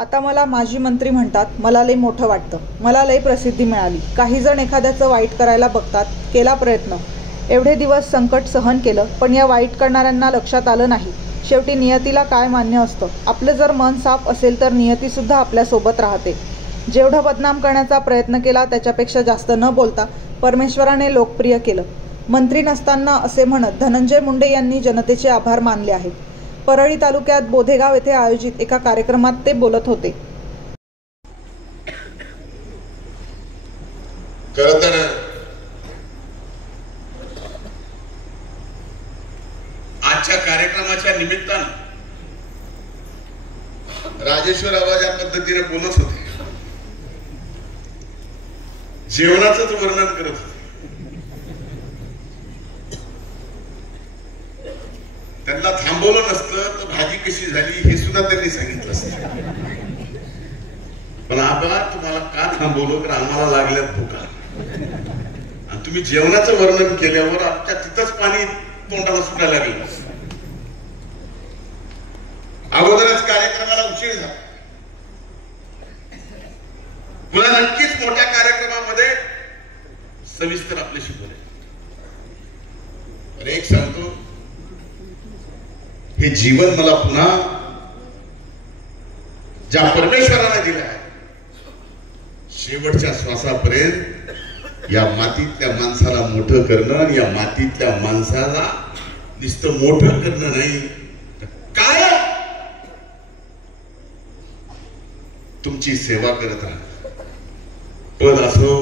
आता मला माजी मंत्री म्हणतात, मला लई मोठं वाटतं, मला लई प्रसिद्धी मिळाली. काही जण एखाद्याचं वाईट करायला बघतात. केला प्रयत्न, एवढे दिवस संकट सहन केलं, पण या वाईट करणाऱ्यांना लक्षात आलं नाही. शेवटी नियतीला काय मान्य असतं. आपलं जर मन साफ असेल तर नियतीसुद्धा आपल्यासोबत राहते. जेवढं बदनाम करण्याचा प्रयत्न केला त्याच्यापेक्षा जास्त न बोलता परमेश्वराने लोकप्रिय केलं. मंत्री नसताना असे म्हणत धनंजय मुंडे यांनी जनतेचे आभार मानले आहेत. परळी तालुक्यात बोधेगाव येथे आयोजित एका कार्यक्रमात ते बोलत होते. खरं तर आजच्या कार्यक्रमाच्या निमित्तानं राजेश्वर आवाज या पद्धतीने बोलत होते, जेवणाचंच वर्णन करत होते. त्यांना थांबवलं नसतं तर भाजी कशी झाली हे सुद्धा त्यांनी सांगितलं असतं. पण आबा तुम्हाला का थांबवलं, तर आम्हाला लागल्यात भुका. आणि तुम्ही जेवणाचं वर्णन केल्यावर आमच्या तिथंच पाणी तोंडाला सुटायला लागलं. अगोदरच कार्यक्रमाला उशीर झाला. पुन्हा नक्कीच मोठ्या कार्यक्रमामध्ये सविस्तर आपल्याशी बोलेल. पण एक सांगतो, हे जीवन मला पुन्हा ज्या परमेश्वराने दिलं आहे, शेवटच्या श्वासापर्यंत या मातीतल्या माणसाला मोठं करणं आणि या मातीतल्या माणसाला नुसतं मोठं करणं नाही, काय तुमची सेवा करत राहा. पद असो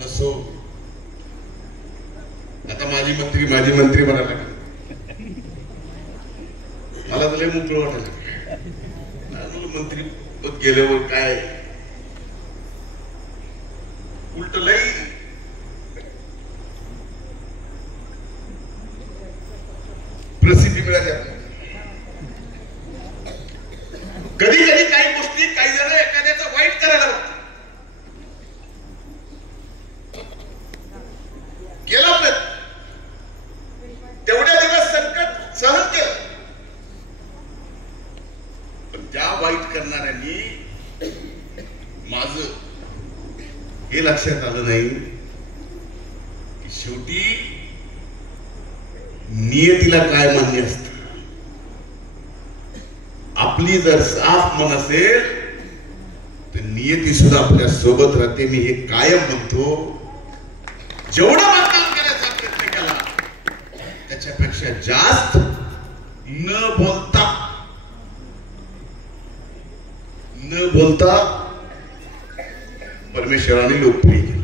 नसो. आता माजी मंत्री म्हणायला लागले. मला तर लय मोकळं वाटायला. मंत्री पद गेल्यावर काय उलट लई प्रसिद्धी मिळाली आपल्याला. कधी कधी काही गोष्टी काही जण एखाद्याचं वाईट करायला बघतात. केला प्रयत्न, तेवढ्या दिवस संकट सहन केलं, पण त्या वाईट करणाऱ्यांनी माझं हे लक्षात आलं नाही की शेवटी नियतीला काय मान्य असतं. आपली जर साफ मन असेल तर नियती सुद्धा आपल्या सोबत राहते. मी हे कायम म्हणतो, जेवढा मतदान करायचा प्रयत्न केला त्याच्यापेक्षा जास्त न बोलता परमेश्वराने लोकप्रिय केलं.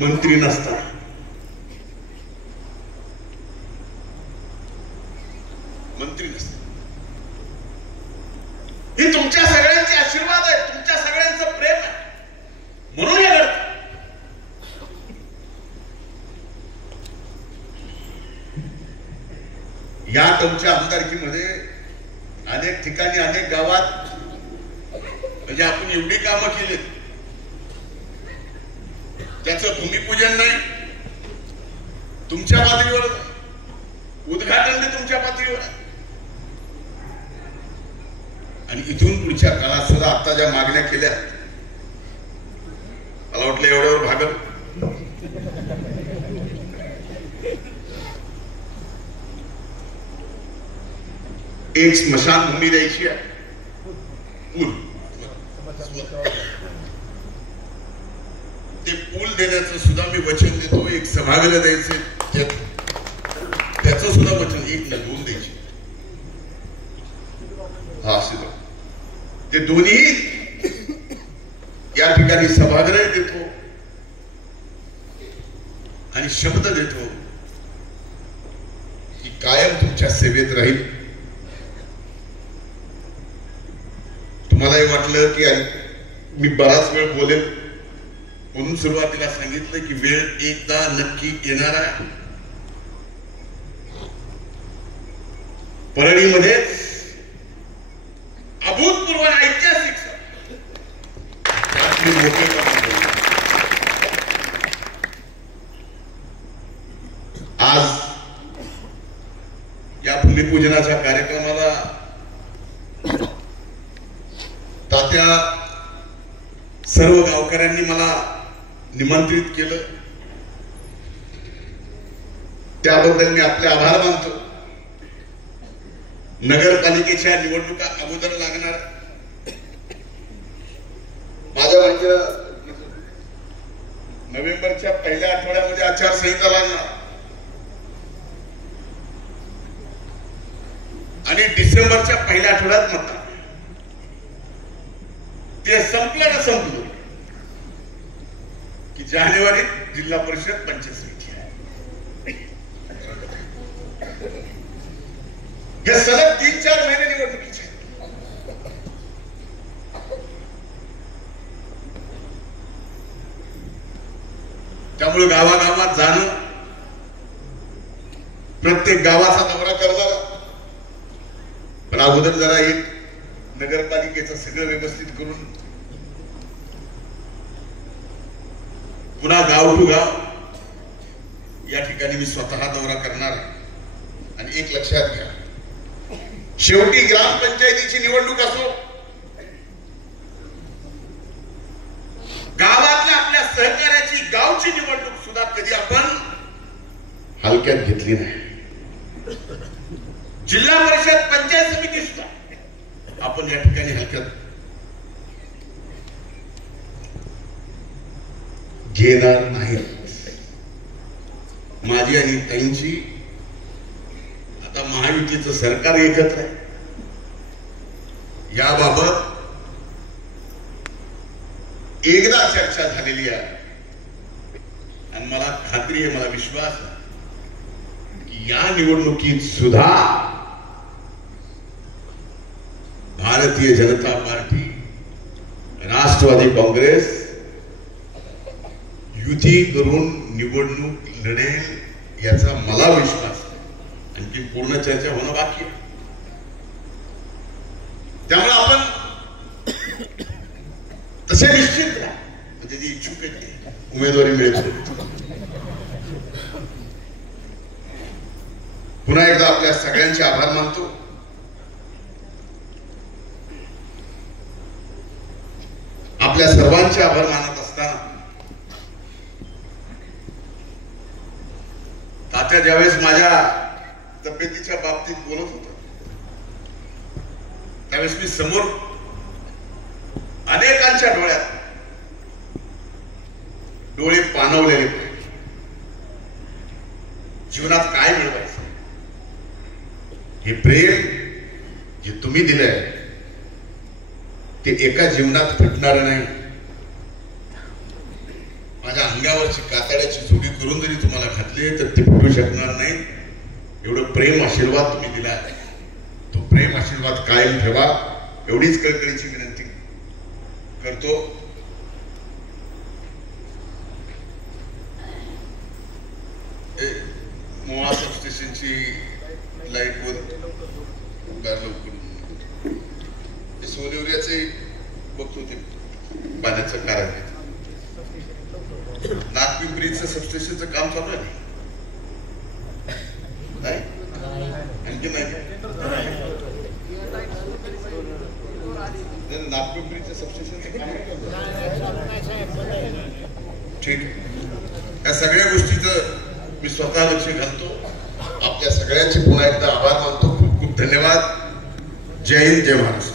मंत्री नसता हे तुमच्या सगळ्यांचे आशीर्वाद आहे, तुमच्या सगळ्यांचं प्रेम आहे, म्हणून हे घडतं. या तुमच्या आमदारकीमध्ये अनेक ठिकाणी अनेक गावात म्हणजे आपण एवढी कामं केली त्याचं भूमिपूजन नाही, तुमच्या पातळीवर उद्घाटन नाही, तुमच्या पातळीवर. आणि इथून पुढच्या काळात सुद्धा आता ज्या मागण्या केल्या मला वाटलं एवढ्यावर भागल. एक स्मशानभूमी द्यायची आहे, पूल, ते पूल देण्याचं सुद्धा मी वचन देतो. एक सभागृह द्यायचे त्याचं सुद्धा वचन, एक न दोन द्यायचे. हा सुद्धा ते दोन्ही या ठिकाणी सभागृह देतो आणि शब्द देतो की कायम तुमच्या सेवेत राहील. तुम्हालाही वाटलं की मी बराच वेळ बोलेल म्हणून सुरुवातीला सांगितलं की वेळ एकदा नक्की येणार आहे. परळीमध्ये अभूतपूर्व ऐतिहासिक आज या भूमिपूजनाच्या कार्यक्रमाला तात्या सर्व गावकऱ्यांनी मला निमंत्रित केलं, त्याबद्दल मी आपले आभार मानतो. नगरपालिकेच्या निवडणुका अगोदर लागणार माझ्या म्हणजे नोव्हेंबरच्या पहिल्या आठवड्यामध्ये आचारसंहिता लागणार आणि डिसेंबरच्या पहिल्या आठवड्यात मतदान. ते संपलं ना संपलं की जानेवारीत जिल्हा परिषद पंचायत समिती आहे. हे सलग 3-4 महिने निवडणुकीचे. त्यामुळे गावागावात जाणं, प्रत्येक गावाचा दौरा करणार, पण अगोदर जरा एक नगरपालिकेचं सगळं व्यवस्थित करून पुन्हा गाव टू गाव या ठिकाणी मी स्वतः दौरा करणार. आणि एक लक्षात घ्या, शेवटी ग्रामपंचायतीची निवडणूक असो, गावातल्या आपल्या सहकार्याची गावची निवडणूक सुद्धा कधी आपण हलक्यात घेतली नाही. जिल्हा परिषद पंचायत समिती सुद्धा आपण या ठिकाणी हलक्यात घेणार नाही. माझी आणि ताईंची आता महायुतीचं सरकार एकत्र आहे, याबाबत एकदा चर्चा झालेली आहे. आणि मला खात्री आहे, मला विश्वास आहे की या निवडणुकीत सुद्धा भारतीय जनता पार्टी, राष्ट्रवादी काँग्रेस युती करून निवडणूक लढेल याचा मला विश्वास आहे. आणखी पूर्ण चर्चा होणं बाकी आहे. त्यामुळे आपण तसे निश्चित राहा, म्हणजे जी इच्छुक आहे उमेदवारी मिळेल. पुन्हा एकदा आपल्या सगळ्यांचे आभार मानतो. आपल्या सर्वांचे आभार मानत असताना तात्या ज्यावेळेस माझ्या तब्येतीच्या बाबतीत बोलत होता, त्यावेळेस मी समोर अनेकांच्या डोळ्यात डोळे पाणवलेले पाहिले. जीवनात काय मिळवायचं, हे प्रेम जे तुम्ही दिलंय ते एका जीवनात फिटणार नाही. माझ्या अंगावरची कातड्याची जोडी करून जरी तुम्हाला घातली तर ते फिटू शकणार नाही. एवढं प्रेम आशीर्वाद तुम्ही दिला, तो प्रेम आशीर्वाद कायम ठेवा, एवढीच कळकळीची विनंती करतो. मोहा सबस्टेशनची लाईट वर सोनेवऱ्याचे बघतो ते पाण्याचं कारण आहे. नागपिंपरीचं सबस्टेशनचं काम चालू आहे नाही, आणखी नाही. नागपिंपरीचं सबस्टेशनचं काम ठीक. या सगळ्या गोष्टीचं मी स्वतः लक्ष घालतो. आपल्या सगळ्यांचे पुन्हा एकदा आभार मानतो. खूप खूप धन्यवाद. जय हिंद, जय महाराष्ट्र.